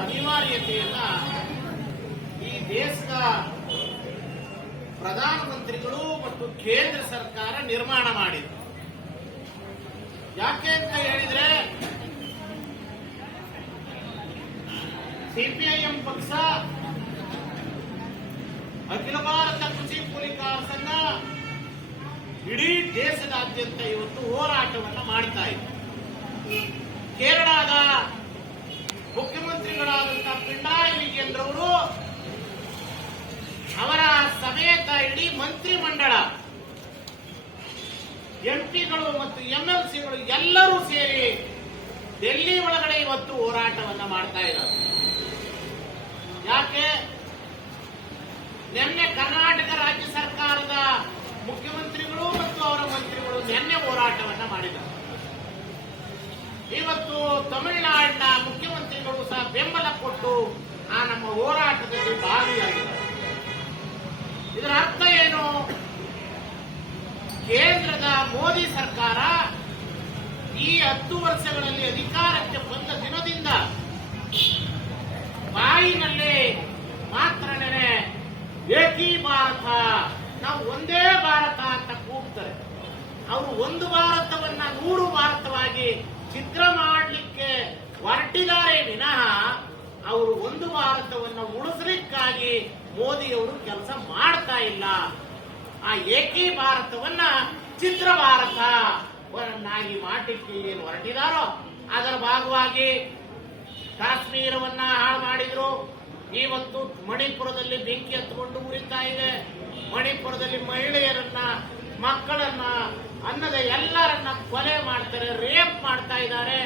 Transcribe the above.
ಅನಿವಾರ್ಯತೆಯನ್ನ ಈ ದೇಶದ ಪ್ರಧಾನಮಂತ್ರಿಗಳು ಮತ್ತು ಕೇಂದ್ರ ಸರ್ಕಾರ ನಿರ್ಮಾಣ ಮಾಡಿದೆ ಯಾಕೆ ಅಂತ ಹೇಳಿದ್ರೆ, ಸಿಪಿಐಎಂ ಪಕ್ಷ ಅಖಿಲ ಭಾರತ ಕೃಷಿ ಸಂಘ ಇಡೀ ದೇಶದಾದ್ಯಂತ ಇವತ್ತು ಹೋರಾಟವನ್ನು ಮಾಡ್ತಾ ಇದೆ. ಇಡೀ ಮಂತ್ರಿ ಮಂಡಳ ಎಂಪಿಗಳು ಮತ್ತು ಎಂಎಲ್ಸಿಗಳು ಎಲ್ಲರೂ ಸೇರಿ ಡೆಲ್ಲಿ ಒಳಗಡೆ ಇವತ್ತು ಹೋರಾಟವನ್ನ ಮಾಡ್ತಾ ಇದ್ದಾರೆ. ಯಾಕೆ? ನಿನ್ನೆ ಕರ್ನಾಟಕ ರಾಜ್ಯ ಸರ್ಕಾರದ ಮುಖ್ಯಮಂತ್ರಿಗಳು ಮತ್ತು ಅವರ ಮಂತ್ರಿಗಳು ನಿನ್ನೆ ಹೋರಾಟವನ್ನ ಮಾಡಿದ್ದಾರೆ. ಇವತ್ತು ತಮಿಳುನಾಡಿನ ಮುಖ್ಯಮಂತ್ರಿಗಳು ಸಹ ಬೆಂಬಲ ಕೊಟ್ಟು ಆ ನಮ್ಮ ಹೋರಾಟದಲ್ಲಿ ಭಾಗಿಯಾಗಿದ್ದಾರೆ. ಇದರ ಅರ್ಥ ಮೋದಿ ಸರ್ಕಾರ ಈ ಹತ್ತು ವರ್ಷಗಳಲ್ಲಿ ಅಧಿಕಾರಕ್ಕೆ ಬಂದ ದಿನದಿಂದ ಬಾಯಿನಲ್ಲಿ ಮಾತ್ರನೇ ಏಕೀ ಭಾರತ, ನಾವು ಒಂದೇ ಭಾರತ ಅಂತ ಕೂಗ್ತಾರೆ. ಅವರು ಒಂದು ಭಾರತವನ್ನ ನೂರು ಭಾರತವಾಗಿ ಚಿತ್ರ ಮಾಡಲಿಕ್ಕೆ ಹೊರಟಿದ್ದಾರೆ ವಿನಃ ಅವರು ಒಂದು ಭಾರತವನ್ನ ಉಳಿಸಲಿಕ್ಕಾಗಿ ಮೋದಿಯವರು ಕೆಲಸ ಮಾಡ್ತಾ ಇಲ್ಲ. ಆ ಏಕೀ ಭಾರತವನ್ನ ಚಿತ್ರ ಭಾರತ ವನ್ನಾಗಿ ಮಾಡಲಿಕ್ಕೆ ಏನು ಹೊರಟಿದಾರೋ, ಅದರ ಭಾಗವಾಗಿ ಕಾಶ್ಮೀರವನ್ನ ಹಾಳು ಮಾಡಿದ್ರು. ಇವತ್ತು ಮಣಿಪುರದಲ್ಲಿ ಬೆಂಕಿ ಹತ್ಕೊಂಡು ಉರಿತಾ ಇದೆ. ಮಣಿಪುರದಲ್ಲಿ ಮಹಿಳೆಯರನ್ನ, ಮಕ್ಕಳನ್ನ, ಅನ್ನದ ಎಲ್ಲರನ್ನ ಕೊಲೆ ಮಾಡ್ತಾರೆ, ರೇಪ್ ಮಾಡ್ತಾ ಇದ್ದಾರೆ.